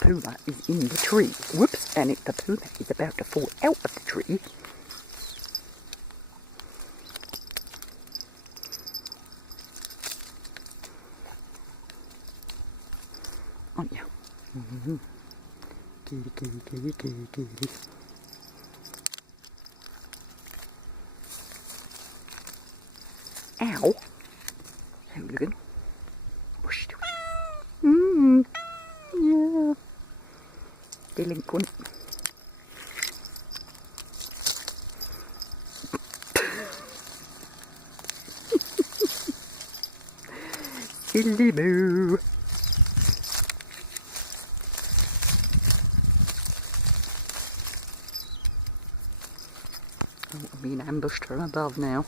Pooma is in the tree. Whoops, and the Pooma is about to fall out of the tree. Aren't you? Mm-hmm. Kitty, kitty, kitty, kitty, kitty. Ow! Hooligan. Pushed. Yeah. Delinquent. Silly moo. Oh, I'm being ambushed from above now.